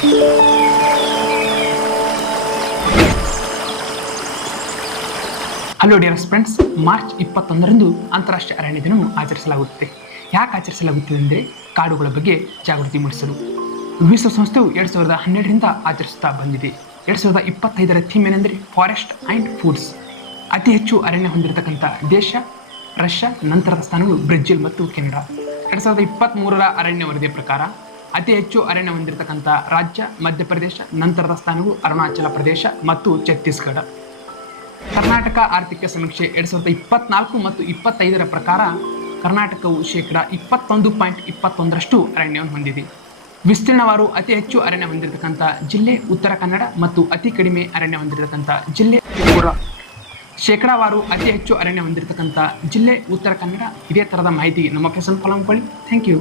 Hello dear friends, March 21ರಂದು ಅಂತಾರಾಷ್ಟ್ರೀಯ ಅರಣ್ಯ ದಿನವನ್ನು ಆಚರಿಸಲಾಗುತ್ತದೆ. ಯಾಕೆ ಆಚರಿಸಲಾಗುತ್ತದೆ ಅಂದರೆ ಕಾಡುಗಳ ಬಗ್ಗೆ ಜಾಗೃತಿ ಮೂಡಿಸಲು. ವಿಶ್ವಸಂಸ್ಥೆಯು 2012ರಿಂದ ಆಚರಿಸುತ್ತಾ ಬಂದಿದೆ. 2025ರ ಥೀಮ್ ಏನೆಂದರೆ ಫಾರೆಸ್ಟ್ ಆ್ಯಂಡ್ ಫುಡ್ಸ್. ಅತಿ ಹೆಚ್ಚು ಅರಣ್ಯ ಹೊಂದಿರತಕ್ಕಂಥ ದೇಶ ರಷ್ಯಾ, ನಂತರದ ಸ್ಥಾನಗಳು ಬ್ರೆಜಿಲ್ ಮತ್ತು ಕೆನಡಾ. 2023ರ ಅರಣ್ಯ ವರದಿಯ ಪ್ರಕಾರ ಅತಿ ಹೆಚ್ಚು ಅರಣ್ಯ ಹೊಂದಿರತಕ್ಕಂಥ ರಾಜ್ಯ ಮಧ್ಯಪ್ರದೇಶ, ನಂತರದ ಸ್ಥಾನಗಳು ಅರುಣಾಚಲ ಪ್ರದೇಶ ಮತ್ತು ಛತ್ತೀಸ್ಗಢ. ಕರ್ನಾಟಕ ಆರ್ಥಿಕ ಸಮೀಕ್ಷೆ 2024 ಮತ್ತು 25ರ ಪ್ರಕಾರ ಕರ್ನಾಟಕವು ಶೇಕಡಾ 21.21ರಷ್ಟು ಅರಣ್ಯವನ್ನು ಹೊಂದಿದೆ. ವಿಸ್ತೀರ್ಣವಾರು ಅತಿ ಹೆಚ್ಚು ಅರಣ್ಯ ಹೊಂದಿರತಕ್ಕಂಥ ಜಿಲ್ಲೆ ಉತ್ತರ ಕನ್ನಡ ಮತ್ತು ಅತಿ ಕಡಿಮೆ ಅರಣ್ಯ ಹೊಂದಿರತಕ್ಕಂಥ ಜಿಲ್ಲೆ ತ್ರಿಪುರ. ಶೇಕಡಾವಾರು ಅತಿ ಹೆಚ್ಚು ಅರಣ್ಯ ಹೊಂದಿರತಕ್ಕಂಥ ಜಿಲ್ಲೆ ಉತ್ತರ ಕನ್ನಡ. ಇದೇ ಥರದ ಮಾಹಿತಿ ನಮ್ಮ ಫೇಸ್ಬುಕ್ ಫಾಲೋ ಮಾಡ್ಕೊಳ್ಳಿ. Thank you.